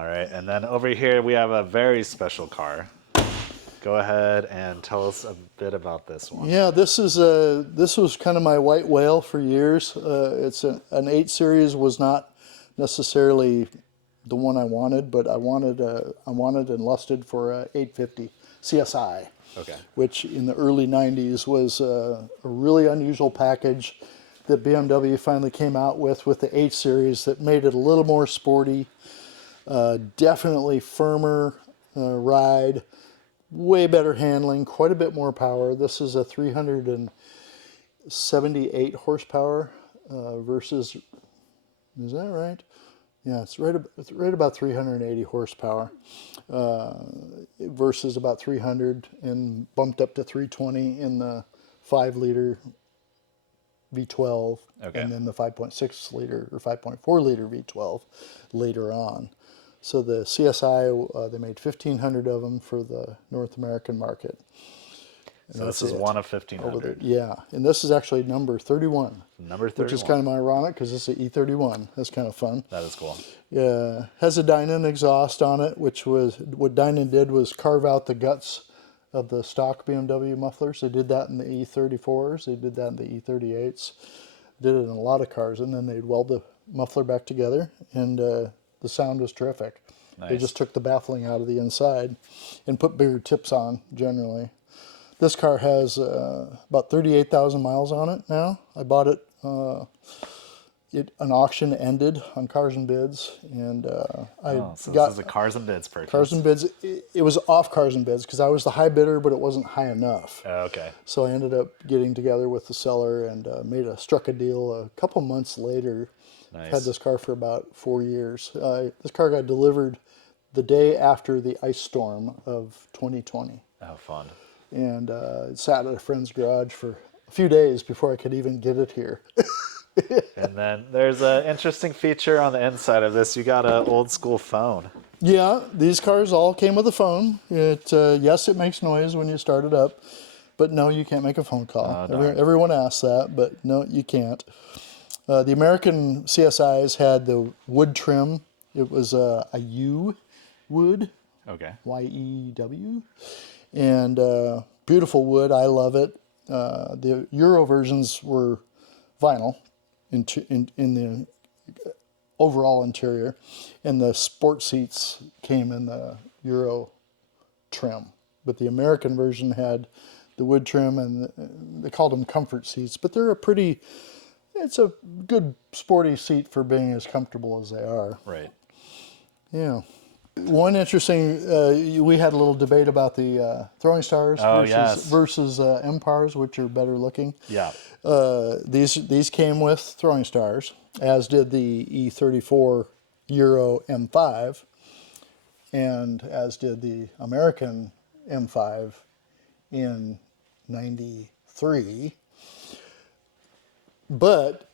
All right, and then over here we have a very special car. Go ahead and tell us a bit about this one. Yeah, this was kind of my white whale for years. It's an 8 Series was not necessarily the one I wanted, but I wanted and lusted for a 850 CSI. Okay. Which in the early 90s was a really unusual package that BMW finally came out with the 8 Series that made it a little more sporty, definitely firmer ride, way better handling, quite a bit more power. This is a 378 horsepower versus, is that right? Yeah, it's right about 380 horsepower versus about 300, and bumped up to 320 in the 5-liter V12, Okay. and then the 5.6 liter or 5.4 liter V12 later on. So the CSI, they made 1,500 of them for the North American market. So this is one of 1,500. Yeah, and this is actually number 31. Number 31. Which is kind of ironic because it's an E31. That's kind of fun. That is cool. Yeah, has a Dynon exhaust on it, which was what Dynon did was carve out the guts of the stock BMW mufflers. They did that in the E34s. They did that in the E38s. Did it in a lot of cars, and then they'd weld the muffler back together, and the sound was terrific. Nice. They just took the baffling out of the inside and put bigger tips on generally. This car has about 38,000 miles on it now. I bought it. An auction ended on Cars and Bids, and so this is a Cars and Bids purchase. Cars and Bids. It was off Cars and Bids because I was the high bidder, but it wasn't high enough. Okay. So I ended up getting together with the seller and struck a deal a couple months later. Nice. Had this car for about 4 years. This car got delivered the day after the ice storm of 2020. Oh, fun. And it sat at a friend's garage for a few days before I could even get it here. And then there's an interesting feature on the inside of this. You got an old school phone. Yeah, these cars all came with a phone. Yes, it makes noise when you start it up, but no, you can't make a phone call. Oh, Everyone asks that, but no, you can't. The American CSIs had the wood trim. It was a U wood. Okay. Y-E-W. And beautiful wood. I love it. The Euro versions were vinyl in the overall interior, and the sport seats came in the Euro trim. But the American version had the wood trim, and they called them comfort seats. But they're it's a good sporty seat for being as comfortable as they are. Right. Yeah. One interesting, we had a little debate about the throwing stars versus Empires, which are better looking. Yeah. These came with throwing stars, as did the E34 Euro M5, and as did the American M5 in '93. But,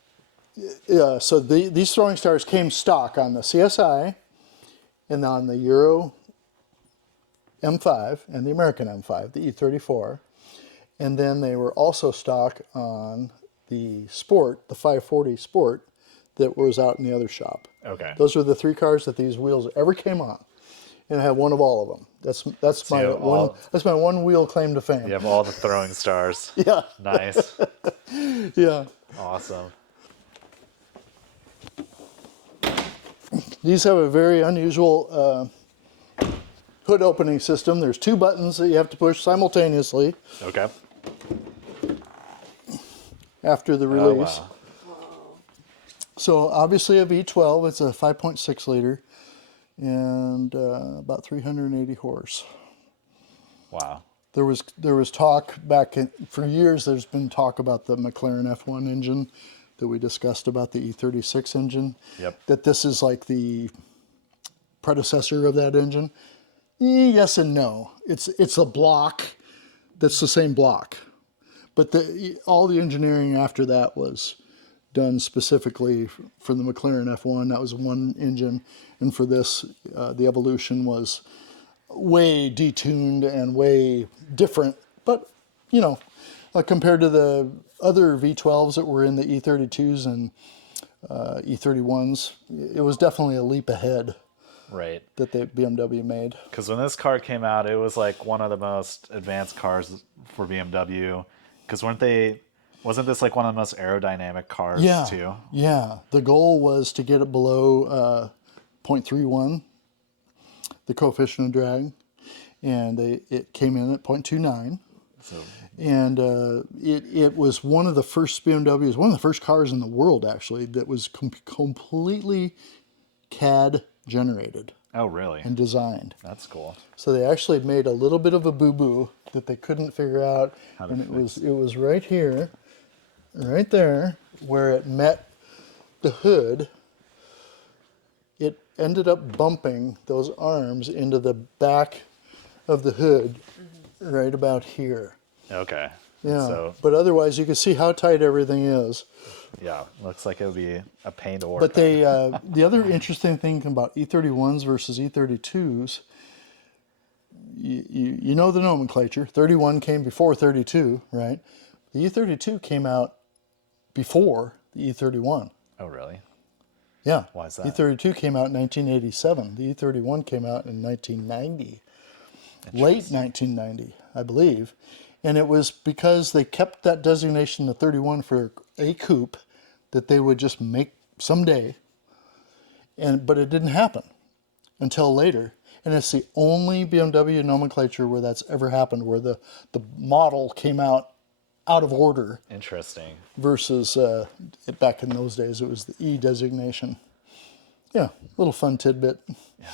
so these throwing stars came stock on the CSI, and on the Euro M5 and the American M5, the E34. And then they were also stock on the Sport, the 540 Sport, that was out in the other shop. Okay. Those were the 3 cars that these wheels ever came on. And I have one of all of them. That's my one wheel claim to fame. You have all the throwing stars. Yeah. Nice. Yeah. Awesome. These have a very unusual hood opening system. There's 2 buttons that you have to push simultaneously. Okay. After the release. Oh, wow. So obviously a V12, it's a 5.6 liter and about 380 horse. Wow. There was talk for years. There's been talk about the McLaren F1 engine that we discussed about the E36 engine. Yep. That this is like the predecessor of that engine. Yes and no. It's a block that's the same block, but all the engineering after that was done specifically for the McLaren F1. That was one engine, and for this, the evolution was way detuned and way different. But compared to the other V12s that were in the E32s and E31s, it was definitely a leap ahead. Right. that the BMW made. Because when this car came out, it was like one of the most advanced cars for BMW. Because wasn't this like one of the most aerodynamic cars Yeah, too? yeah. The goal was to get it below 0.31, the coefficient of drag, and it came in at 0.29. So And it was one of the first BMWs, one of the first cars in the world actually, that was completely CAD generated oh, really? and designed. That's cool. So they actually made a little bit of a boo-boo that they couldn't figure out, How to and fix. it was right here, right there, where it met the hood. It ended up bumping those arms into the back of the hood, right about here. Okay. Yeah, So but otherwise you can see how tight everything is. yeah, looks like it would be a pain to work. But they, the other interesting thing about E31s versus E32s, you know the nomenclature. 31 came before 32, right? The E32 came out before the E31. oh, really? Yeah. Why is that? E32 came out in 1987. The E31 came out in 1990. Late 1990, I believe. And it was because they kept that designation, the 31, for a coupe that they would just make someday. But it didn't happen until later. And it's the only BMW nomenclature where that's ever happened, where the model came out of order Interesting. versus back in those days, it was the E designation. Yeah, little fun tidbit. Yeah.